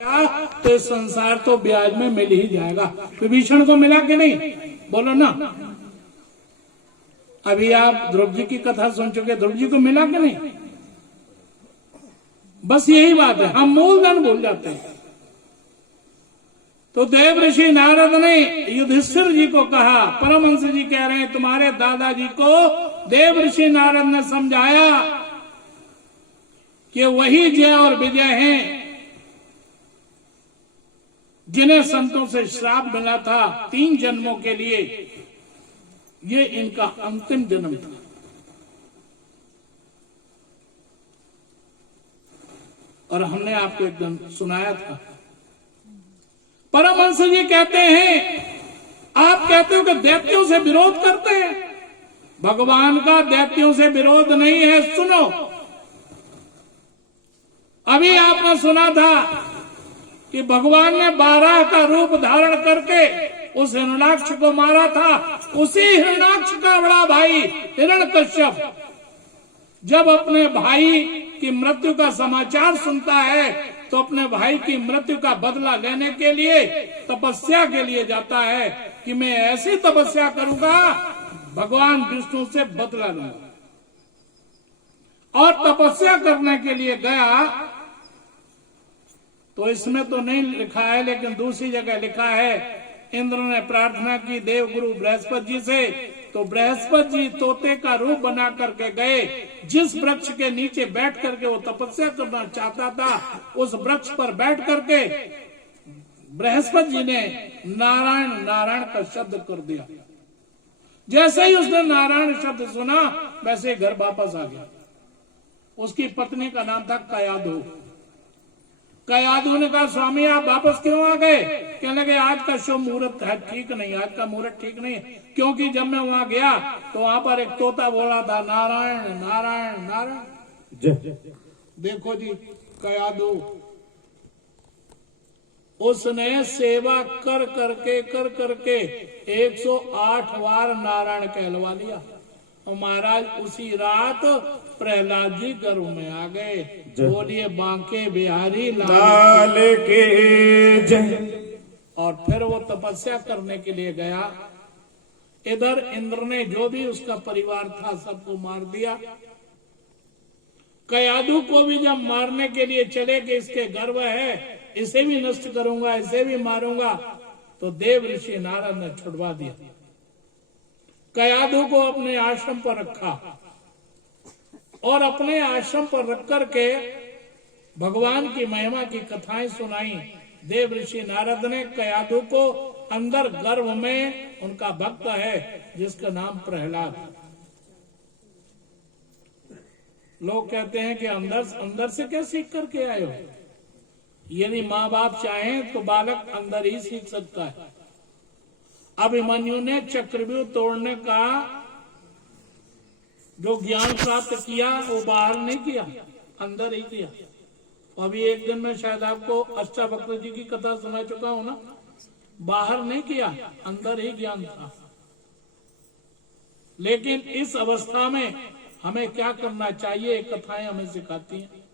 तो इस संसार तो ब्याज में मिल ही जाएगा। विभीषण को मिला कि नहीं, बोलो ना। अभी आप ध्रुव जी की कथा सुन चुके, ध्रुव जी को मिला कि नहीं। बस यही बात है, हम मूलधन भूल जाते हैं। तो देव ऋषि नारद ने युधिष्ठिर जी को कहा, परमहंस जी कह रहे हैं तुम्हारे दादाजी को देव ऋषि नारद ने समझाया कि वही जय और विजय हैं जिन्हें संतों से श्राप मिला था 3 जन्मों के लिए, ये इनका अंतिम जन्म था। और हमने आपको एकदम सुनाया था। परमहंस जी कहते हैं, आप कहते हो कि दैत्यों से विरोध करते हैं, भगवान का दैत्यों से विरोध नहीं है। सुनो, अभी आपने सुना था कि भगवान ने 12 का रूप धारण करके उस हिरण्याक्ष को मारा था। उसी हिरण्याक्ष का बड़ा भाई हिरण्यकश्यप जब अपने भाई की मृत्यु का समाचार सुनता है तो अपने भाई की मृत्यु का बदला लेने के लिए तपस्या के लिए जाता है कि मैं ऐसी तपस्या करूंगा भगवान विष्णु से बदला लूंगा। और तपस्या करने के लिए गया, तो इसमें तो नहीं लिखा है लेकिन दूसरी जगह लिखा है, इंद्र ने प्रार्थना की देवगुरु बृहस्पति जी से, तो बृहस्पति जी तोते का रूप बना करके गए। जिस वृक्ष के नीचे बैठ करके वो तपस्या करना चाहता था, उस वृक्ष पर बैठ करके बृहस्पति जी ने नारायण नारायण का शब्द कर दिया। जैसे ही उसने नारायण शब्द सुना वैसे घर वापस आ गया। उसकी पत्नी का नाम था कयाधु। कयाधु ने कहा, स्वामी आप वापस क्यों आ गए। कहने लगे आज का शुभ मुहूर्त है ठीक नहीं, आज का मुहूर्त ठीक नहीं, क्योंकि जब मैं वहां गया तो वहां पर एक तोता बोला था नारायण नारायण नारायण। देखो जी, कयाधु उसने सेवा कर करके 108 बार नारायण कहलवा लिया। महाराज उसी रात प्रहलाद जी गर्भ में आ गए। बोलिए बांके बिहारी लाल के जय। और फिर वो तपस्या करने के लिए गया। इधर इंद्र ने जो भी उसका परिवार था सबको मार दिया। कयाधु को भी जब मारने के लिए चले कि इसके गर्भ है, इसे भी नष्ट करूंगा, इसे भी मारूंगा, तो देव ऋषि नारद ने छुड़वा दिया। कयाधु को अपने आश्रम पर रखा और अपने आश्रम पर रख करके भगवान की महिमा की कथाएं सुनाई। देव ऋषि नारद ने कयाधु को अंदर गर्भ में, उनका भक्त है जिसका नाम प्रहलाद। लोग कहते हैं कि अंदर से क्या सीख करके आए हो। यदि माँ बाप चाहें तो बालक अंदर ही सीख सकता है। अभिमन्यु ने चक्रव्यूह तोड़ने का जो ज्ञान प्राप्त किया वो बाहर नहीं किया, अंदर ही किया। अभी एक दिन में शायद आपको अष्टावक्र जी की कथा सुना चुका हूं ना, बाहर नहीं किया, अंदर ही ज्ञान था। लेकिन इस अवस्था में हमें क्या करना चाहिए, कथाएं हमें सिखाती हैं।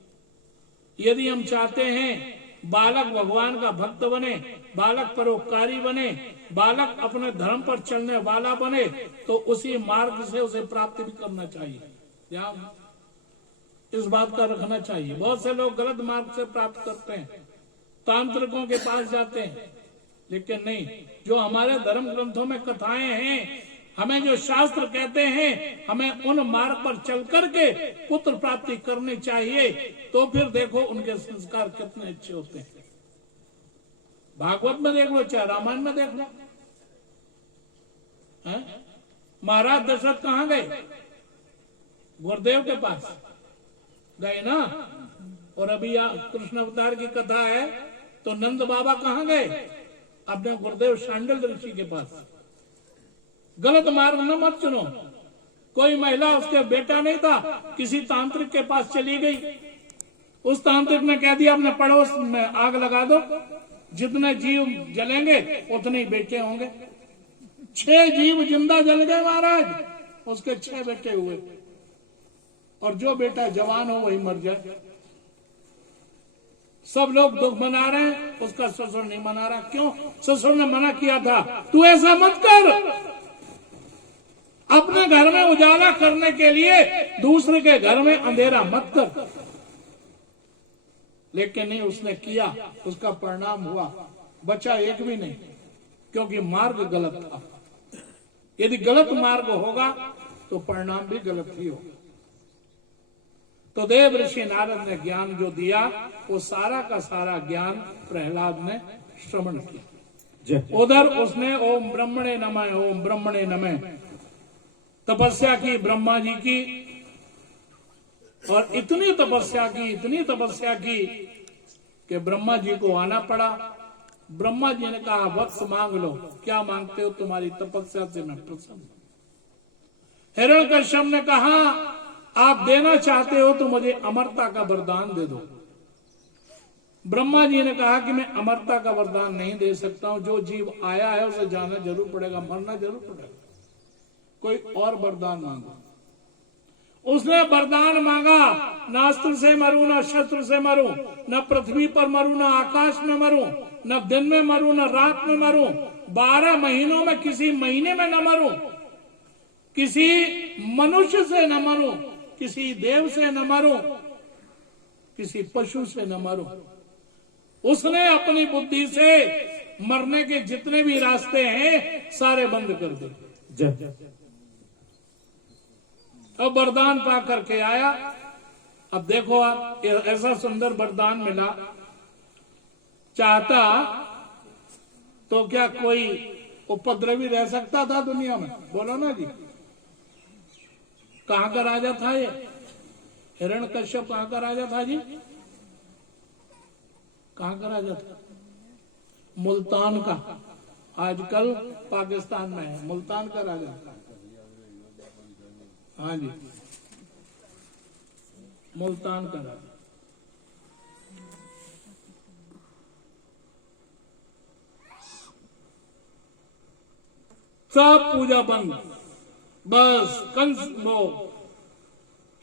यदि हम चाहते हैं बालक भगवान का भक्त बने, बालक परोपकारी बने, बालक अपने धर्म पर चलने वाला बने, तो उसी मार्ग से उसे प्राप्त भी करना चाहिए। ध्यान इस बात का रखना चाहिए। बहुत से लोग गलत मार्ग से प्राप्त करते हैं, तांत्रिकों के पास जाते हैं, लेकिन नहीं, जो हमारे धर्म ग्रंथों में कथाएं हैं, हमें जो शास्त्र कहते हैं, हमें उन मार्ग पर चल करके पुत्र प्राप्ति करनी चाहिए। तो फिर देखो उनके संस्कार कितने अच्छे होते हैं। भागवत में देख लो, चाहे रामायण में देख लो। महाराज दशरथ कहाँ गए, गुरुदेव के पास गए ना। और अभी कृष्ण अवतार की कथा है तो नंद बाबा कहाँ गए, अपने गुरुदेव शांडिल ऋषि के पास। गलत मार्ग न मत चुनो। कोई महिला, उसके बेटा नहीं था, किसी तांत्रिक के पास चली गई। उस तांत्रिक ने कह दिया अपने पड़ोस में आग लगा दो, जितने जीव जलेंगे उतने ही बेटे होंगे। 6 जीव जिंदा जल गए महाराज, उसके 6 बेटे हुए, और जो बेटा जवान हो वही मर जाए। सब लोग दुख मना रहे हैं, उसका ससुर नहीं मना रहा। क्यों? ससुर ने मना किया था, तू ऐसा मत कर। अपने घर में उजाला करने के लिए दूसरे के घर में अंधेरा मत कर। लेकिन नहीं, उसने किया, उसका परिणाम हुआ, बचा एक भी नहीं, क्योंकि मार्ग गलत था। यदि गलत मार्ग होगा तो परिणाम भी गलत ही होगा। तो देव ऋषि नारद ने ज्ञान जो दिया, वो सारा का सारा ज्ञान प्रहलाद ने श्रवण किया। उधर उसने ओम ब्रह्मणे नमः, ओम ब्रह्मणे नमः तपस्या की ब्रह्मा जी की, और इतनी तपस्या की कि ब्रह्मा जी को आना पड़ा। ब्रह्मा जी ने कहा, वत्स मांग लो, क्या मांगते हो? तुम्हारी तपस्या से मैं प्रसन्न हूं। हिरण्यकश्यप ने कहा, आप देना चाहते हो तो मुझे अमरता का वरदान दे दो। ब्रह्मा जी ने कहा कि मैं अमरता का वरदान नहीं दे सकता हूं, जो जीव आया है उसे जाना जरूर पड़ेगा, मरना जरूर पड़ेगा, कोई और वरदान मांगो। उसने वरदान मांगा, न अस्त्र से मरूं, न शस्त्र से मरूं, न पृथ्वी पर मरूं, न आकाश में मरूं, न दिन में मरूं, न रात में मरूं, 12 महीनों में किसी महीने में न मरूं, किसी मनुष्य से न मरूं, किसी देव से न मरूं, किसी पशु से न मरूं। उसने अपनी बुद्धि से मरने के जितने भी रास्ते हैं सारे बंद कर दिए। अब वरदान पा करके आया। अब देखो आप, ऐसा सुंदर वरदान मिला, चाहता तो क्या कोई उपद्रवी रह सकता था दुनिया में? बोलो ना जी। कहां का राजा था ये? हिरण्यकश्यप कहां का राजा था जी? कहां का राजा था? मुल्तान का। आजकल पाकिस्तान में है, मुल्तान का राजा था। हाँ जी, मुल्तान का राजा। सब पूजा बंद, बस कंस वो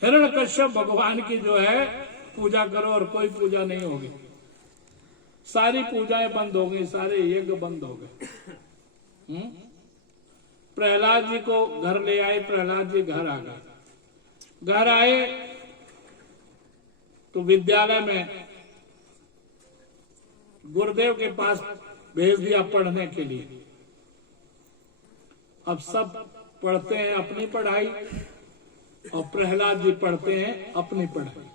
हिरण्यकश्यप भगवान की जो है पूजा करो और कोई पूजा नहीं होगी। सारी पूजाएं बंद हो गई, सारे यज्ञ बंद हो गए। प्रहलाद जी को घर ले आए, प्रहलाद जी घर आ गए। घर आए तो विद्यालय में गुरुदेव के पास भेज दिया पढ़ने के लिए। अब सब पढ़ते हैं अपनी पढ़ाई और प्रहलाद जी पढ़ते हैं अपनी पढ़ाई।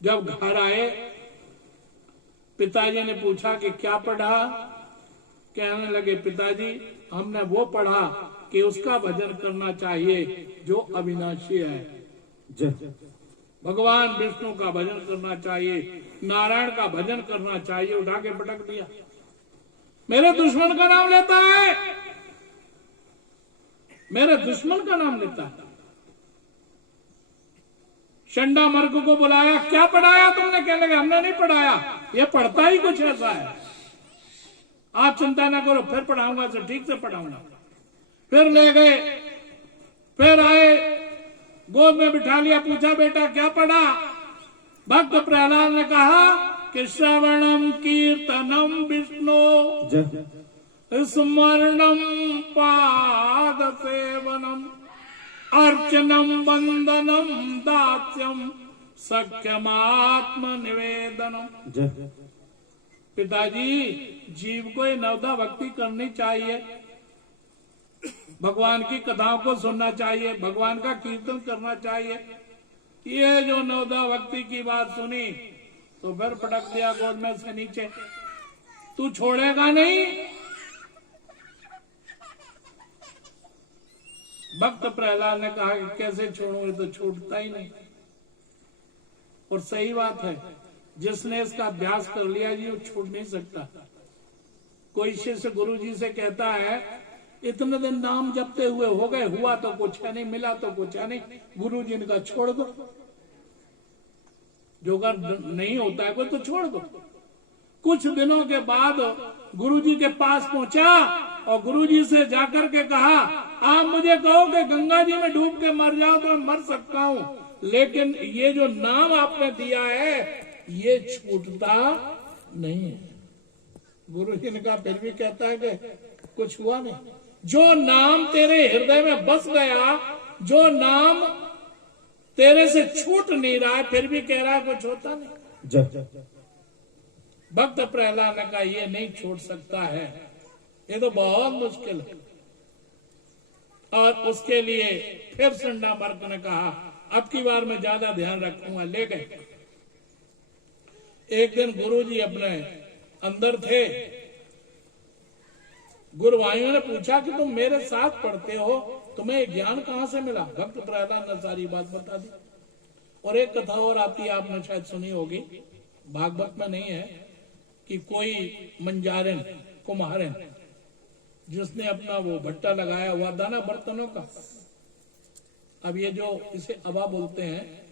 जब घर आए, पिताजी ने पूछा कि क्या पढ़ा? कहने लगे, पिताजी हमने वो पढ़ा कि उसका भजन करना चाहिए जो अविनाशी है। भगवान विष्णु का भजन करना चाहिए, नारायण का भजन करना चाहिए। उठा के पटक दिया। मेरे दुश्मन का नाम लेता है, मेरे दुश्मन का नाम लेता है। शंडा मर्ग को बुलाया, क्या पढ़ाया तुमने? कहने लगे, हमने नहीं पढ़ाया, ये पढ़ता ही कुछ ऐसा है। आप चिंता ना करो, फिर पढ़ाऊंगा तो ठीक से पढ़ाऊंगा। फिर ले गए, फिर आए, गोद में बिठा लिया, पूछा बेटा क्या पढ़ा? भक्त प्रहलाद ने कहा कि श्रवणम कीर्तनम विष्णु स्मरणम पाद सेवनम अर्चनम वंदनम दास्यम सख्यमात्म निवेदनम। पिताजी, जीव को ये नवदा भक्ति करनी चाहिए, भगवान की कथाओं को सुनना चाहिए, भगवान का कीर्तन करना चाहिए। ये जो नवदा भक्ति की बात सुनी तो फिर पटक दिया गोद में से नीचे। तू छोड़ेगा नहीं? भक्त प्रहलाद ने कहा कि कैसे छोड़ूं, ये तो छूटता ही नहीं। और सही बात है, जिसने इसका अभ्यास कर लिया जी वो छूट नहीं सकता। कोई शिष्य गुरु जी से कहता है, इतने दिन नाम जपते हुए हो गए, हुआ तो कुछ है नहीं, मिला तो कुछ है नहीं। गुरु जी ने कहा छोड़ दो, जो कर नहीं होता है कोई तो छोड़ दो। कुछ दिनों के बाद गुरु जी के पास पहुंचा और गुरु जी से जाकर के कहा, आप मुझे कहो कि गंगा जी में डूब के मर जाओ तो मैं मर सकता हूं, लेकिन ये जो नाम आपने दिया है ये छूटता नहीं है। गुरु जी ने कहा फिर भी कहता है कि कुछ हुआ नहीं। जो नाम तेरे हृदय में बस गया, जो नाम तेरे से छूट नहीं रहा है, फिर भी कह रहा है कुछ होता नहीं। भक्त प्रहलाद ने कहा ये नहीं छूट सकता है, ये तो बहुत मुश्किल है। और उसके लिए फिर चंडामर्क ने कहा अब की बार मैं ज्यादा ध्यान रखूंगा। ले गए। एक दिन गुरुजी अपने अंदर थे, गुरु भाइयों ने पूछा कि तुम मेरे साथ पढ़ते हो, तुम्हें ये ज्ञान कहां से मिला? भक्त प्रहलाद ने सारी बात बता दी। और एक कथा और आती है, आपने शायद सुनी होगी, भागवत में नहीं है, कि कोई मंजारिन कुम्हारिन जिसने अपना वो भट्टा लगाया हुआ था ना बर्तनों का। अब ये जो इसे हवा बोलते हैं,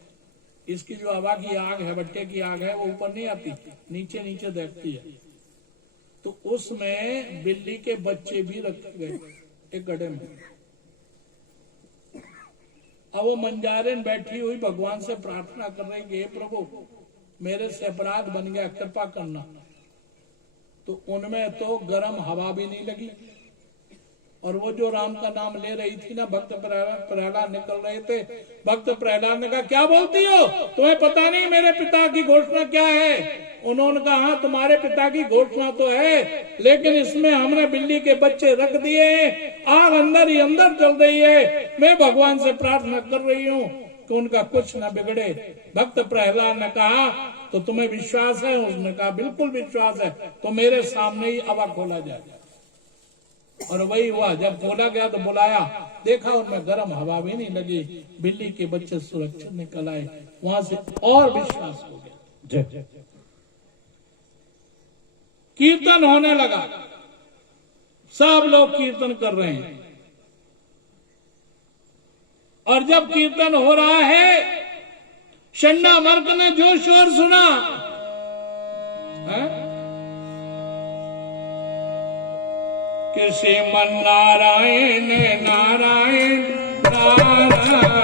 इसकी जो हवा की आग है, भट्टे की आग है, वो ऊपर नहीं आती, नीचे नीचे देखती है। तो उसमें बिल्ली के बच्चे भी रखे गए एक गड्ढे में। अब वो मंजारिन बैठी हुई भगवान से प्रार्थना कर रही कि हे प्रभु मेरे से अपराध बन गया, कृपा करना। तो उनमें तो गर्म हवा भी नहीं लगी, और वो जो राम का नाम ले रही थी ना, भक्त प्रहलाद निकल रहे थे। भक्त प्रहलाद ने कहा क्या बोलती हो, तुम्हें पता नहीं मेरे पिता की घोषणा क्या है? उन्होंने कहा हाँ तुम्हारे पिता की घोषणा तो है, लेकिन इसमें हमने बिल्ली के बच्चे रख दिए हैं, आग अंदर ही अंदर चल रही है। मैं भगवान से प्रार्थना कर रही हूँ कि उनका कुछ न बिगड़े। भक्त प्रहलाद ने कहा तो तुम्हें विश्वास है? उसने कहा बिल्कुल विश्वास है, तो मेरे सामने ही हवा खोला जाए। और वही हुआ, जब खोला गया तो बुलाया, देखा उनमें गर्म हवा भी नहीं लगी, बिल्ली के बच्चे सुरक्षित निकल आए। वहां से और विश्वास हो गया। कीर्तन होने लगा, सब लोग कीर्तन कर रहे हैं। और जब कीर्तन हो रहा है, चंडामर्क ने जो शोर सुना है? कि श्रीमन नारायण नारायण नारायण